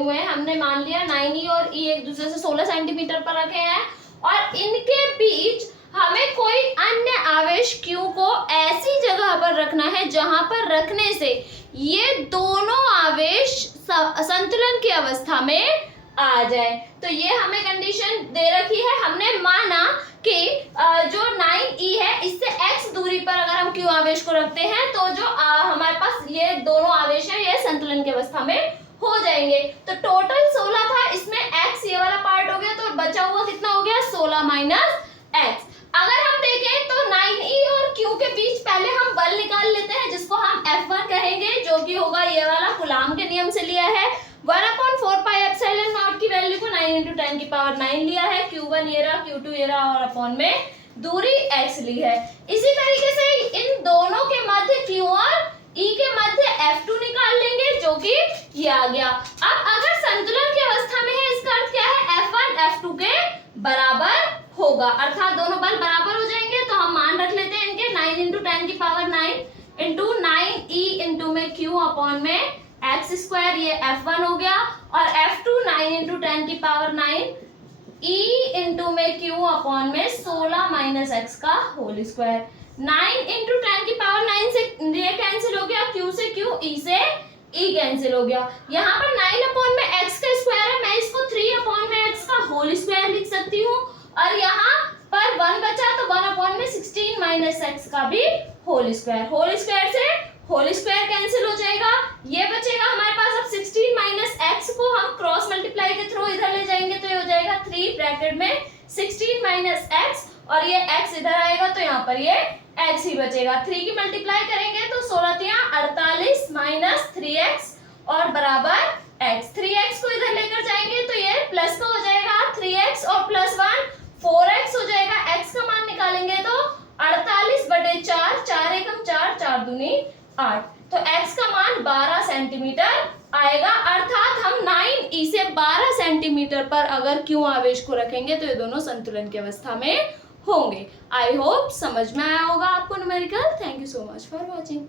हुए हैं, हमने मान लिया 9e और e एक दूसरे से 16 सेंटीमीटर पर रखे हैं और इनके बीच हमें कोई अन्य आवेश q को ऐसी जगह पर रखना है जहां पर रखने से ये दोनों आवेश संतुलन की अवस्था में आ जाए। तो ये हमें कंडीशन दे रखी है। हमने माना कि जो 9e है इससे x दूरी पर अगर हम q आवेश को रखते हैं तो जो हमारे पास ये दोनों आवेश है ये संतुलन की अवस्था में हो जाएंगे। तो टोटल 16 था, इसमें x ये वाला पार्ट हो गया तो बचा हुआ कितना हो गया 16 माइनस x। अगर हम देखें तो 9e और q के बीच पहले हम बल निकाल लेते हैं जिसको हम F1 कहेंगे, जो कि होगा ये वाला कूलाम के नियम से लिया है। 1/4 पाई एप्सिलॉन नॉट की वैल्यू को 9 × 10 की पावर 9 लिया है, q1 ये रहा, q2 ये रहा और अपॉन में दूरी x ली है। इसी तरीके से इन दोनों के मध्य q और e के मध्य F2 निकाल लेंगे जो कि ये आ गया। अब अगर संतुलन की अवस्था में है इसका अर्थ क्या है, F1 F2 के बराबर होगा, अर्थात दोनों बल बराबर हो जाएंगे। तो हम मान रख लेते हैं इनके 9 × 10 की पावर 9 इंटू 9e इंटू में q अपॉन में x स्क्वायर, ये F1 हो गया, और F2 9 × 10 की पावर 9 e इंटू में q अपॉन में 16 माइनस x का होल स्क्वायर। 9 × 10 की पावर 9 से ये कैंसिल हो गया, q से q, e से e कैंसिल हो गया। यहाँ पर 9 अपॉन में x का स्क्वायर है, मैं इसको 3 अपॉन में x का होल स्क्वायर लिख सकती हूँ, और यहाँ पर 1 बचा तो 1 अपॉन में 16 माइनस x का भी होल स्क्वायर। होल स्क्वायर से होल स्क्वायर कैंसिल हो जाएगा, ये बचेगा हमारे पास। अब 16 माइनस x को हम क्रॉस मल्टीप्लाई के थ्रू इधर ले जाएंगे तो ये हो जाएगा 3 ब्रैकेट में 16 माइनस x, और ये x इधर आएगा तो यहाँ पर ये x ही बचेगा। 3 की मल्टीप्लाई करेंगे तो 16 48 माइनस 3x और बराबर x। 3x को इधर लेकर जाएंगे तो ये प्लस का हो जाएगा 3x और प्लस 1 4x हो जाएगा। x का मान निकालेंगे तो 48/4, 4 एकम 4, 4 दूनी 8, तो x का मान 12 सेंटीमीटर आएगा। अर्थात हम 9e से 12 सेंटीमीटर पर अगर q आवेश को रखेंगे तो ये दोनों संतुलन की अवस्था में होंगे। आई होप समझ में आया होगा आपको numerical. Thank you so much for watching.